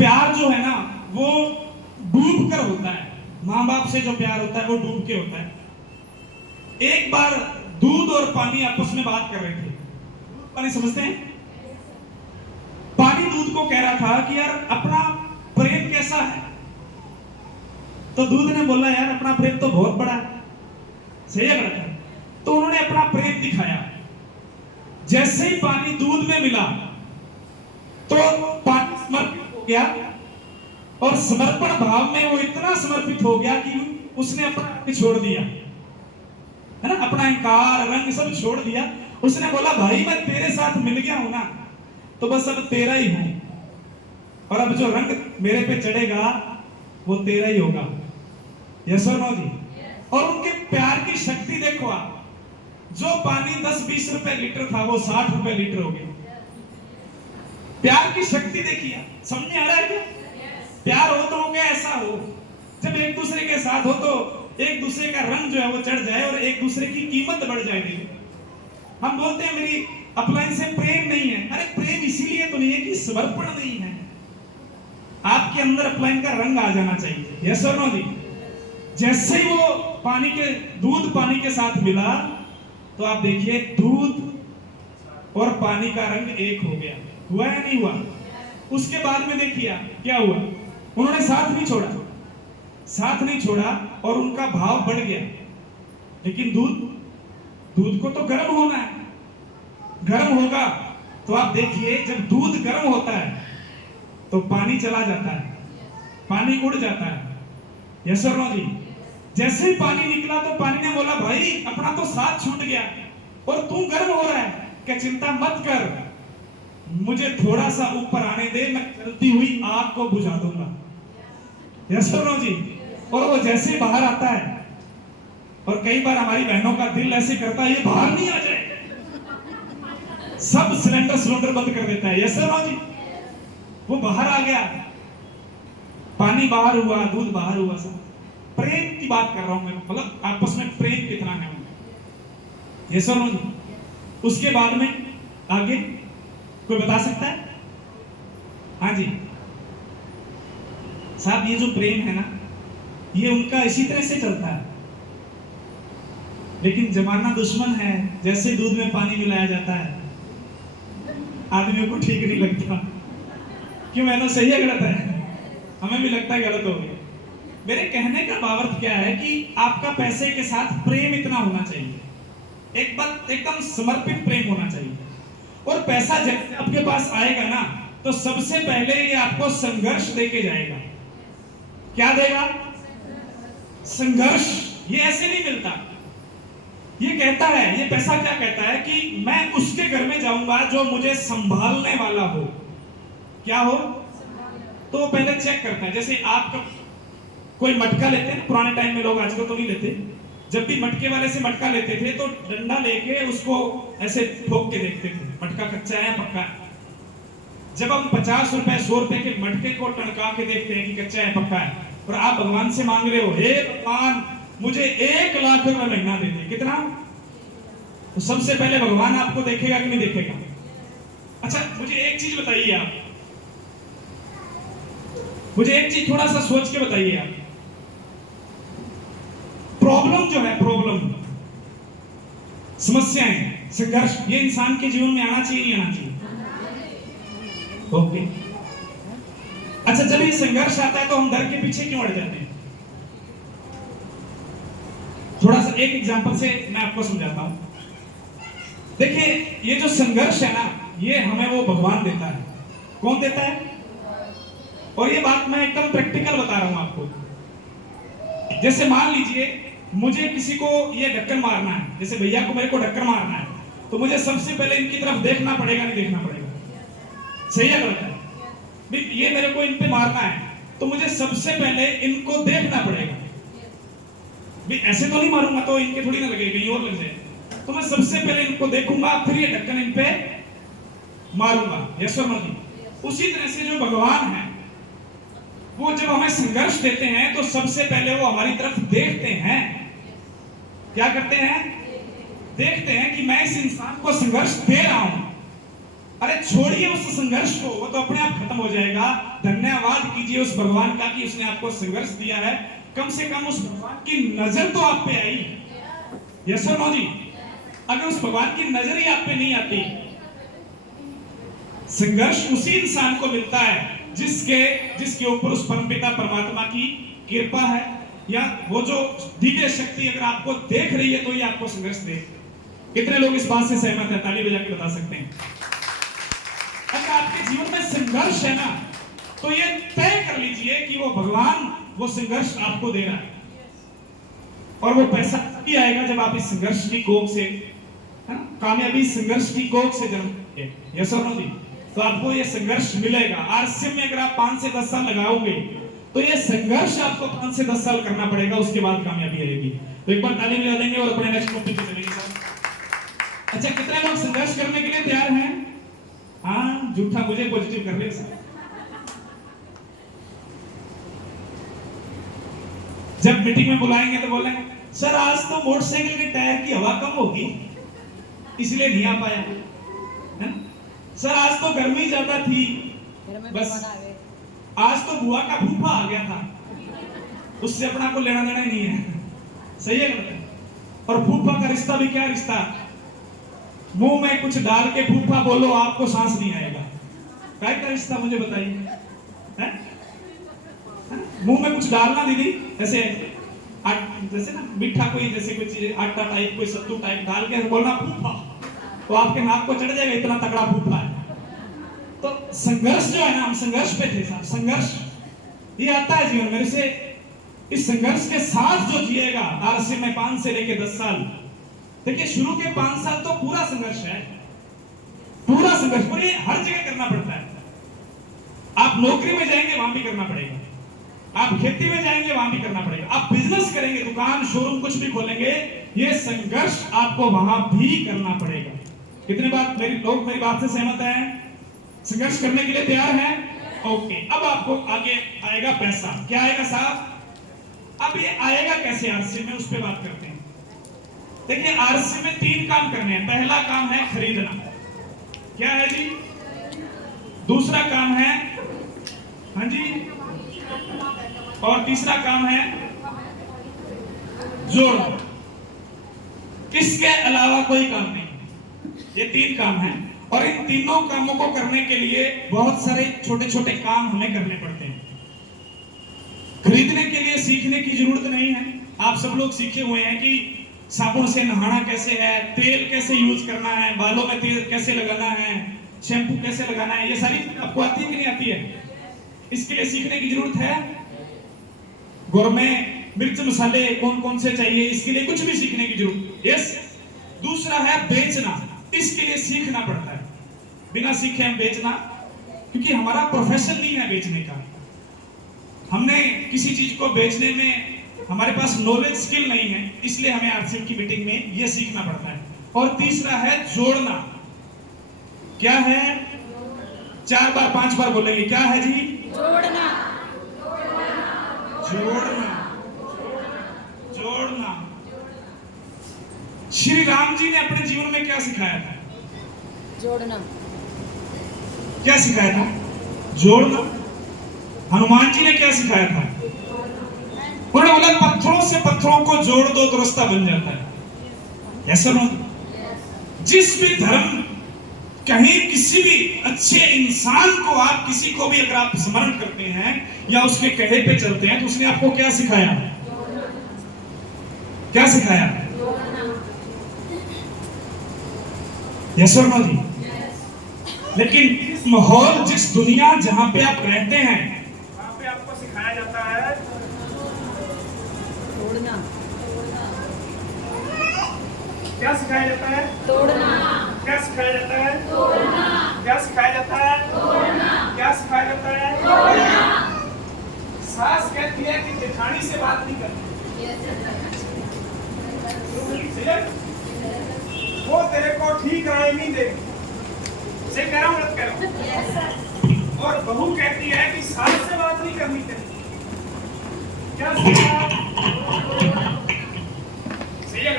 प्यार जो है ना वो डूब कर होता है। माँ बाप से जो प्यार होता है वो डूब के होता है। एक बार दूध और पानी आपस में बात कर रहे थे। पानी समझते हैं? पानी दूध को कह रहा था कि यार अपना प्रेम कैसा है। तो दूध ने बोला यार अपना प्रेम तो बहुत बड़ा है। सही है गलत है? तो उन्होंने अपना प्रेम दिखाया। जैसे ही पानी दूध में मिला तो पानी समर्पित हो गया, और समर्पण भाव में वो इतना समर्पित हो गया कि उसने अपना छोड़ दिया, है ना, अपना अहंकार रंग सब छोड़ दिया। उसने बोला भाई मैं तेरे साथ मिल गया हूं ना, तो बस अब तेरा ही हूं, और अब जो रंग मेरे पे चढ़ेगा वो तेरा ही होगा। यस और नो जी? और उनके प्यार की शक्ति देखो आप, जो पानी 10-20 रुपए लीटर था वो 60 रुपए लीटर हो गया। प्यार की शक्ति देखिए। समझ में आ रहा है क्या? प्यार हो तो हो क्या ऐसा हो, जब एक दूसरे के साथ हो तो एक दूसरे का रंग जो है वो चढ़ जाए और एक दूसरे की कीमत बढ़ जाएगी। हम बोलते हैं मेरी अपलाइन से प्रेम नहीं है। अरे प्रेम इसीलिए तो नहीं है कि समर्पण नहीं है। आपके अंदर अपलाइन का रंग आ जाना चाहिए। यस और नो जी? जैसे ही वो दूध पानी के साथ मिला तो आप देखिए दूध और पानी का रंग एक हो गया। हुआ या नहीं हुआ? उसके बाद में देखिए क्या हुआ। उन्होंने साथ नहीं छोड़ा और उनका भाव बढ़ गया। लेकिन दूध को तो गर्म होना है। गर्म होगा तो आप देखिए जब दूध गर्म होता है तो पानी चला जाता है, पानी उड़ जाता है। यस और नो जी? जैसे ही पानी निकला तो पानी ने बोला भाई अपना तो साथ छूट गया और तू गर्म हो रहा है, क्या चिंता मत कर, मुझे थोड़ा सा ऊपर आने दे, मैं जलती हुई आग को बुझा दूंगा। यस और नो जी? और वो जैसे बाहर आता है, और कई बार हमारी बहनों का दिल ऐसे करता है ये बाहर नहीं आ जाए, सब सिलेंडर बंद कर देता है। यस और नो जी? वो बाहर आ गया, पानी बाहर हुआ, दूध बाहर हुआ। सब प्रेम की बात कर रहा हूं मैं, मतलब आपस में प्रेम कितना है। यस और नो जी? उसके बाद में आगे कोई बता सकता है? हाँ जी साहब, ये जो प्रेम है ना ये उनका इसी तरह से चलता है। लेकिन जमाना दुश्मन है, जैसे दूध में पानी मिलाया जाता है आदमियों को ठीक नहीं लगता। क्यों? है ना? सही है गलत है? हमें भी लगता है गलत हो गया। मेरे कहने का भावार्थ क्या है कि आपका पैसे के साथ प्रेम इतना होना चाहिए, एक बात एकदम समर्पित प्रेम होना चाहिए। और पैसा जब आपके पास आएगा ना तो सबसे पहले ये आपको संघर्ष देके जाएगा। क्या देगा? संघर्ष। ये ऐसे नहीं मिलता। ये कहता है, ये पैसा क्या कहता है कि मैं उसके घर में जाऊंगा जो मुझे संभालने वाला हो। क्या हो? तो पहले चेक करता है। जैसे आप कोई मटका लेते हैं, पुराने टाइम में लोग, आजकल तो नहीं लेते, जब भी मटके वाले से मटका लेते थे तो डंडा लेके उसको ऐसे ठोक के देखते थे मटका कच्चा है पक्का है। जब हम 50 रुपए 100 रुपए के मटके को टणका के देखते हैं कि कच्चा है पक्का है, और आप भगवान से मांग रहे हो हे भगवान मुझे 1 लाख रुपए महीना दे दे, कितना? तो सबसे पहले भगवान आपको देखेगा कि नहीं देखेगा? अच्छा मुझे एक चीज बताइए, आप मुझे एक चीज थोड़ा सा सोच के बताइए। आप प्रॉब्लम जो है, प्रॉब्लम, समस्याएं, संघर्ष, ये इंसान के जीवन में आना चाहिए नहीं आना चाहिए? ओके। अच्छा जब ये संघर्ष आता है तो हम डर के पीछे क्यों अड़ जाते हैं? थोड़ा सा एक एग्जांपल से मैं आपको समझाता हूं। देखिए ये जो संघर्ष है ना ये हमें वो भगवान देता है। कौन देता है? और ये बात मैं एकदम प्रैक्टिकल बता रहा हूं आपको। जैसे मान लीजिए मुझे किसी को ये ढक्कन मारना है, जैसे भैया को मेरे को ढक्कन मारना है, तो मुझे सबसे पहले इनकी तरफ देखना पड़ेगा नहीं देखना पड़ेगा? सही है गलत है? ये मेरे को इन पे मारना है तो मुझे सबसे पहले इनको देखना पड़ेगा। ऐसे तो नहीं मारूंगा तो इनके थोड़ी ना लगेगी, कहीं और लग जाए। तो मैं सबसे पहले इनको देखूंगा फिर ये ढक्कन इन पे मारूंगा। यस और नो जी? उसी तरह से जो भगवान है वो जब हमें संघर्ष देते हैं तो सबसे पहले वो हमारी तरफ देखते हैं। क्या करते हैं? देखते हैं कि मैं इस इंसान को संघर्ष दे रहा हूं। अरे छोड़िए उस संघर्ष को, वो तो अपने आप खत्म हो जाएगा। धन्यवाद कीजिए उस भगवान का कि उसने आपको संघर्ष दिया है, कम से कम उस भगवान की नजर तो आप पे आई। यस और नो जी? अगर उस भगवान की नजर ही आप पे नहीं आती, संघर्ष उसी इंसान को मिलता है जिसके ऊपर उस परमपिता परमात्मा की कृपा है, या वो जो दिव्य शक्ति अगर आपको देख रही है तो ये आपको संघर्ष दे। कितने लोग इस बात से सहमत हैं? ताली बजा के बता सकते हैं। अगर आपके जीवन में संघर्ष है ना, तो ये तय कर लीजिए कि वो भगवान वो संघर्ष आपको दे रहा है, और वो पैसा भी आएगा जब आप इस संघर्ष की कोख से, कामयाबी संघर्ष की कोख से जन्म। यस और नो जी? तो आपको ये संघर्ष मिलेगा। आरसीएम में अगर आप 5 से 10 साल लगाओगे तो ये संघर्ष आपको 5 से 10 साल करना पड़ेगा, उसके बाद कामयाबी आएगी। तो एक बार ताली बजा देंगे और अपने नेक्स्ट टॉपिक पे चलेंगे सर। अच्छा, कितने लोग संघर्ष करने के लिए तैयार हैं? हाँ, झूठा मुझे पॉजिटिव कर ले सर। जब मीटिंग में बुलाएंगे तो बोलेंगे सर आज तो मोटरसाइकिल के टायर की हवा कम होगी इसलिए नहीं आ पाया है? सर आज तो गर्मी ज्यादा थी, बस आज तो बुआ का फूफा आ गया था, उससे अपना को लेना देना ही नहीं है। सही है ना? और फूफा का रिश्ता भी क्या रिश्ता, मुंह में कुछ डाल के फूफा बोलो आपको सांस नहीं आएगा। क्या का रिश्ता मुझे बताइए। मुंह में कुछ डालना दीदी, जैसे ना मीठा कोई जैसे कुछ आटा टाइप कोई सत्तू टाइप डाल के बोलना फूफा, तो आपके नाक को चढ़ जाएगा, इतना तगड़ा फूफा है। तो संघर्ष जो है ना, हम संघर्ष पे थे साहब। संघर्ष ये आता है जीवन में से, इस संघर्ष के साथ जो जिएगा आरसी में 5 से लेके 10 साल, देखिए शुरू के 5 साल तो पूरा संघर्ष है, पूरा संघर्ष, और ये हर जगह करना पड़ता है। आप नौकरी में जाएंगे वहां भी करना पड़ेगा, आप खेती में जाएंगे वहां भी करना पड़ेगा, आप बिजनेस करेंगे, दुकान शोरूम कुछ भी खोलेंगे, ये संघर्ष आपको वहां भी करना पड़ेगा। कितने बात लोग मेरी बात से सहमत हैं? संघर्ष करने के लिए तैयार हैं? ओके। अब आपको आगे आएगा पैसा। क्या आएगा साहब? अब ये आएगा कैसे आरसी में, उस पर बात करते हैं। देखिए आरसी में 3 काम करने हैं। पहला काम है खरीदना। क्या है जी? दूसरा काम है, हाँ जी, और तीसरा काम है जोड़ना। इसके अलावा कोई काम नहीं। ये 3 काम हैं, और इन तीनों कामों को करने के लिए बहुत सारे छोटे छोटे काम हमें करने पड़ते हैं। खरीदने के लिए सीखने की जरूरत नहीं है, आप सब लोग सीखे हुए हैं कि साबुन से नहाना कैसे है, तेल कैसे यूज करना है, बालों में तेल कैसे लगाना है, शैम्पू कैसे लगाना है, ये सारी आपको आती है कि नहीं आती है? इसके लिए सीखने की जरूरत है? गोरमे मिर्च मसाले कौन कौन से चाहिए, इसके लिए कुछ भी सीखने की जरूरत। यस। दूसरा है बेचना, इसके लिए सीखना पड़ता है। बिना सीखे हम बेचना, क्योंकि हमारा प्रोफेशन नहीं है बेचने का, हमने किसी चीज को बेचने में हमारे पास नॉलेज स्किल नहीं है, इसलिए हमें आरसीएम की मीटिंग में यह सीखना पड़ता है। और तीसरा है जोड़ना। क्या है? 4 बार 5 बार बोलेंगे। क्या है जी? जोड़ना। जोड़ना, जोड़ना। श्री राम जी ने अपने जीवन में क्या सिखाया था? जोड़ना। क्या सिखाया था? जोड़ना। हनुमान जी ने क्या सिखाया था? उन्होंने बोला पत्थरों से पत्थरों को जोड़ दो तो रास्ता बन जाता है। ऐसा ना, जिस भी धर्म, कहीं किसी भी अच्छे इंसान को आप, किसी को भी अगर आप स्मरण करते हैं या उसके कहे पे चलते हैं, तो उसने आपको क्या सिखाया? क्या सिखाया? यस और नो जी? लेकिन माहौल, जिस दुनिया जहां पे आप रहते हैं, वहां पे आपको सिखाया जाता है तोड़ना। क्या सिखाया जाता है? तोड़ना। क्या सिखाया जाता है? तोड़ना। क्या सिखाया जाता है? तोड़ना। क्या सिखाया जाता है? तोड़ना। सास कहती है कि जेठानी से बात नहीं करनी, वो तेरे को ठीक राय नहीं देगी। से कह रहा हूं, मत कह रहा हूं। और बहू कहती है कि सास से बात नहीं करनी चाहिए। क्या सही है?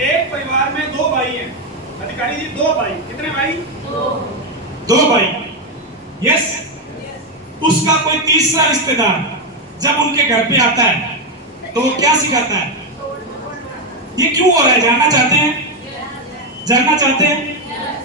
एक परिवार में 2 भाई हैं। अधिकारी जी, 2 भाई। कितने भाई? 2 भाई। यस। उस उसका कोई तीसरा रिश्तेदार जब उनके घर पे आता है तो वो क्या सिखाता है? ये क्यों हो रहा है, जानना चाहते हैं? जानना चाहते हैं?